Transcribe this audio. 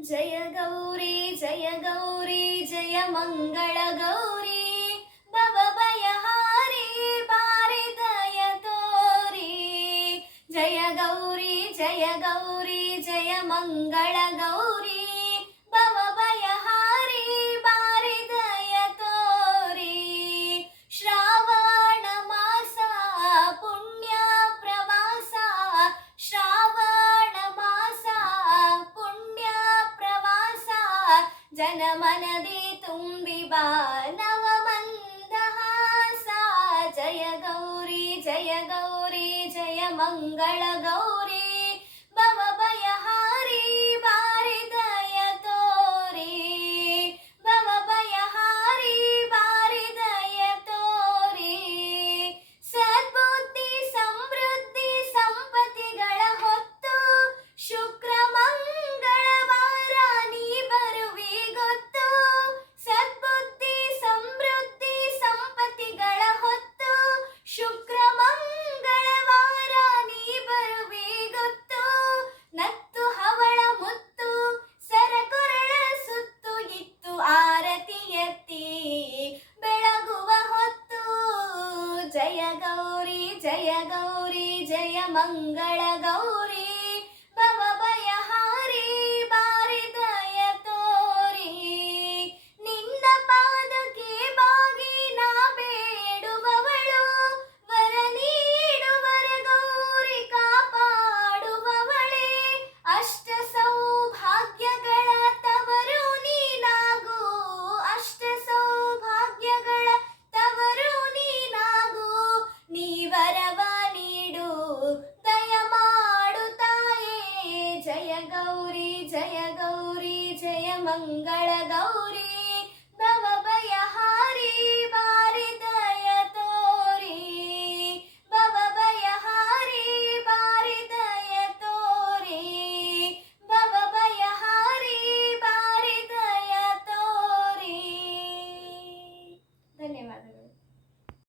जय गौरी जय मंगल गौरी भवभयहारी बारि दय तोरी जय गौरी जय मंगल गौरी भवभयहारी बारि दय तोरी श्रावण मास पुण्य प्रवास श्रावण मास पुण्य प्रवास जनमनदि ತುಂಬಿ ಬಾ ನವ ಮಂದಹಾಸ ಜಯ ಗೌರಿ ಜಯ ಮಂಗಳ ಗೌರಿ ಭವಭಯಹಾರಿ ಬಾರಿ ದಯ ತೋರಿ ಭವಭಯಹಾರಿ ಬಾರಿ ದಯ ತೋರಿ ಸದ್ಬುದ್ಧಿ ಸಮೃದ್ಧಿ ಸಂಪತ್ತಿಗಳ ಹೊತ್ತು ಶುಕ್ರ ಮಂಗಳವಾರ ನೀ ಬರುವಿ ಗೊತ್ತು ಸದ್ಬುದ್ಧಿ ಸಮೃದ್ಧಿ ಸಂಪತ್ತಿಗಳ ಹೊತ್ತು ಶುಕ್ರ ಮಂಗಳವಾರ ನೀ ಬರುವಿ ಗೊತ್ತು ನತ್ತು ಹವಳ ಮುತ್ತು ಸರಕೊರಳ ಸುತ್ತು ಇತ್ತು ಆರತಿ ಎತ್ತಿ ಬೆಳಗುವ ಹೊತ್ತು ಜಯ ಗೌರಿ ಜಯ ಮಂಗಳ ಗೌರಿ ಭವಭಯಹಾರಿ ಬಾರಿ ದಯ ತೋರಿ ನಿನ್ನ ಪಾದಕ್ಕೆ ಬಾಗಿ ನಾ ಬೇಡುವವಳು ವರ ನೀಡುವರ ಗೌರಿ ಕಾಪಾಡುವವಳೇ ಅಷ್ಟ ಸೌಭಾಗ್ಯಗಳ ತವರು ನೀನಾಗು ಅಷ್ಟ ಸೌಭಾಗ್ಯಗಳ ತವರು ನೀನಾಗು ನೀ ವರವ ನೀಡು ದಯ ಮಾಡು ತಾಯೇ ಜಯ ಗೌರಿ ಜಯ ಮಂಗಳ ಗೌರಿ